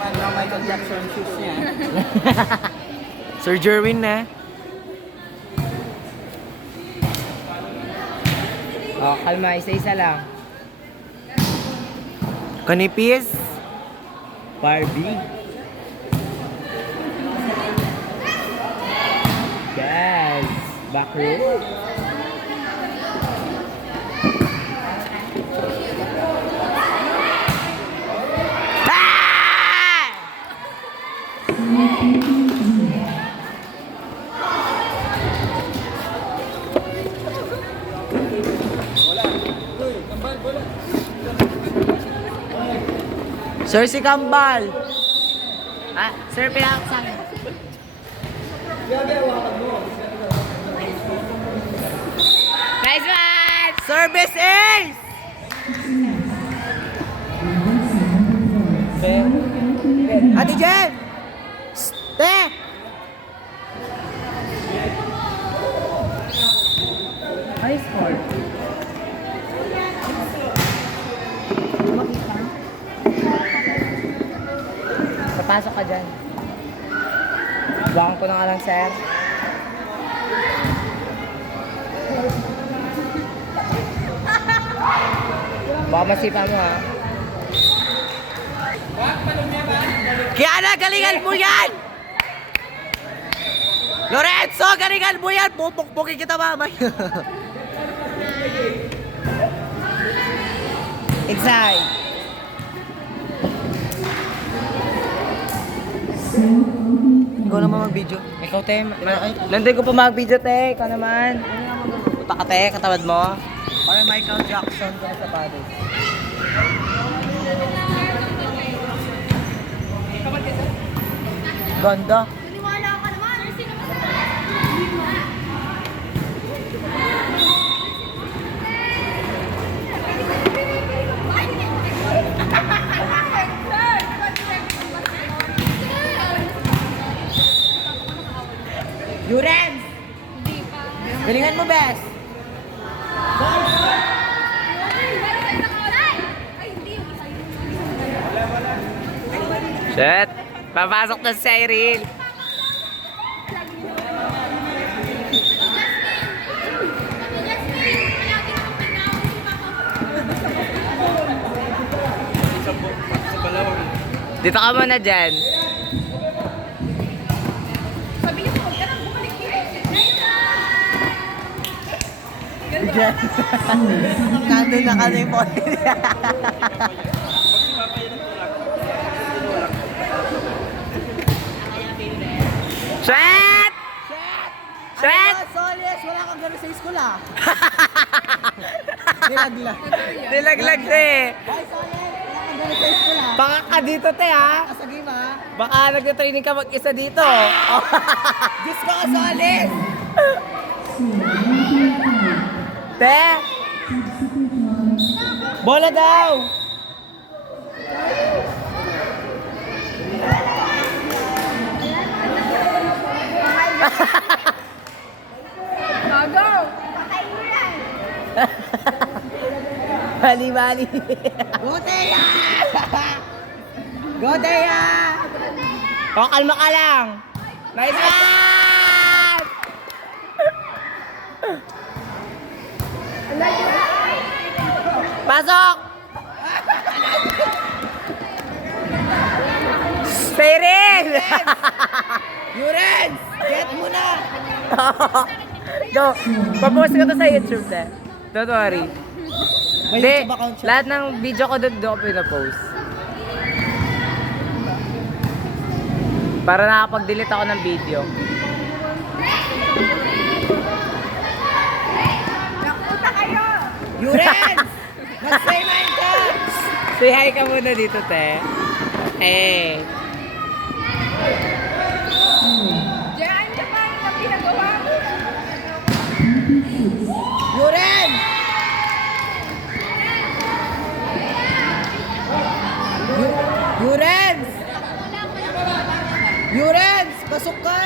na Michael Jackson shoes niya. Sir Jerwin na. Oh, kalma, isa-isa lang. Kanipis. Barbie. Yes. Back row. Sir si Kambal. Ah, sir pinakak sa akin. Nice one! Service ace! Ate Jen! Te! High score. Papasok ka dyan. Bukan ko na nga lang, sir. Baka masipa mo, ha? Kaya na, galingan mo yan! Lorenzo, galingan mo yan! Pupukpukin kita mamaya. Excite. Ikaw naman mag-video. Ikaw, te. Landay ko pa mag-video, te. Ikaw naman. Puta ka, te. Katawad mo. Para Michael Jackson ko sa Paris. Ganda. Naniwala ka naman. Sino ba Yuren! Galingan mo, best! Shit. Papasok na si Cyril. Dito ka muna dyan. Sabi niyo po, huwag ka nang bumalik dito. Diyan. Nandun na kami po. Shit! Shit! Solis, wala kang gano'n sa school ah. Nilaglag. Nilaglag siya eh. Hoy, Solis, wala kang gano'n sa school ah. Baka ka dito, te, ha? Sa game ah. Baka nagtitraining ka mag-isa dito. Diyos ko, Solis! Te! Bola daw! Gago! Patay mo yan! Bali-bali. Go, Teya! Go, Teya! O, kalma ka lang. Nice one! Pasok! Cyril! Yuren! Get mo na! Go! Papost ko to sa YouTube, te. Don't worry. May Hindi, YouTube account siya. lahat ng video ko doon ko pinapost. Para nakapag-delete ako ng video. Nakuta kayo! Yuren! Mag-say mine ka! Say hi ka muna dito, te. Hey. Diyan ka pa yung pinagawa mo. Yuren! Yurens! Yurens! Pasok ka!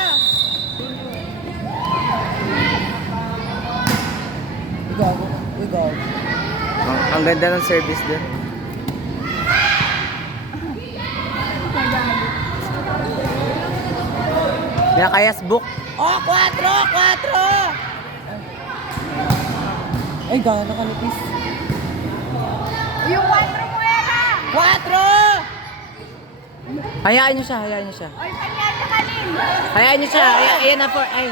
We go. Ang ganda ng service dun. Nagalit. Nakayas book. Oh, 4! Ay, gano'n nakalipis. Yung 4 mo era! 4! Hayaan niyo siya. Ay, kanya ka kalin! Hayaan niyo siya. Ayan na, 4. Ay.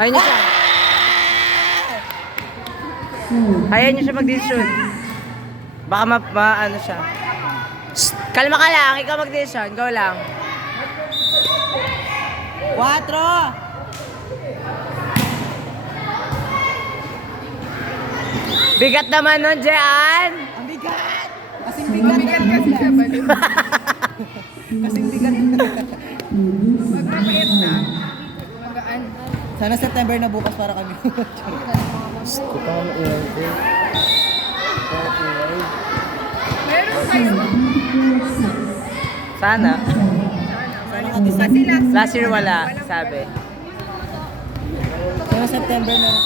Hayaan niyo siya. Hayaan niyo siya mag-decision. Baka ano siya. Shh, kalma ka lang. Ikaw mag-decision. Go lang. 4! Bigat naman nun, Jean! Ang bigat! Kasing Bigat kasi siya ba? Kasing bigat. Magpapayat na. Magaan. Sana September na bukas para kami. Meron kayo. Sana. Kasi Last year wala, sabi. Sana September na rin.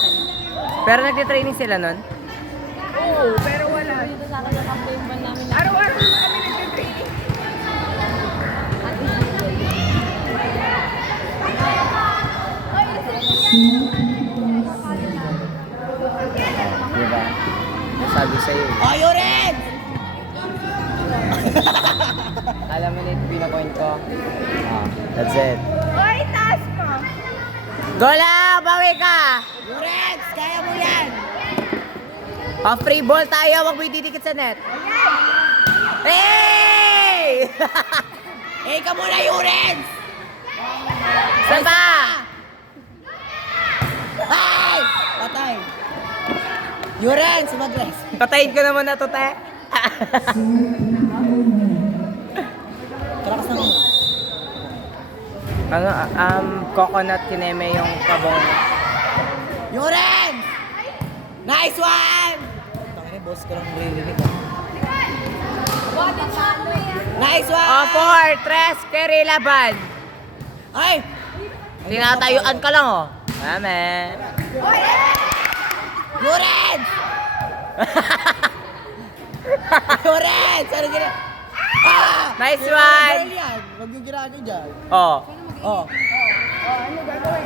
Pero nagtitraining sila nun? Oo, pero wala. Araw-araw kami nagtitraining. Diba? Sabi sa'yo. Oh, Yuren! Alam mo na yung pinapoint ko? That's it. Oy, taas mo! Go lang! Bawi ka! Yuren! Kaya mo yan! Pa-free ball tayo, wag mo ididikit sa net. Hey! Eh, ka muna, Yuren! Saan pa? Ay! Patay! Yuren! Sumagres! Patayin ko naman na to, te. Tarakas na mo. Ano, coconut kineme yung kabong. Yuren! Nice one! Tangin na, boss ko lang nililinig. Nice one! Oh, 4, 3, carry laban. Ay! Tinatayuan ka lang, oh. Mame. Yuren! Yuren! Sorry, gina. Ah! Nice Girl one. yan. Huwag yung ginagawa dyan. Oh. Oh. Ano gagawin?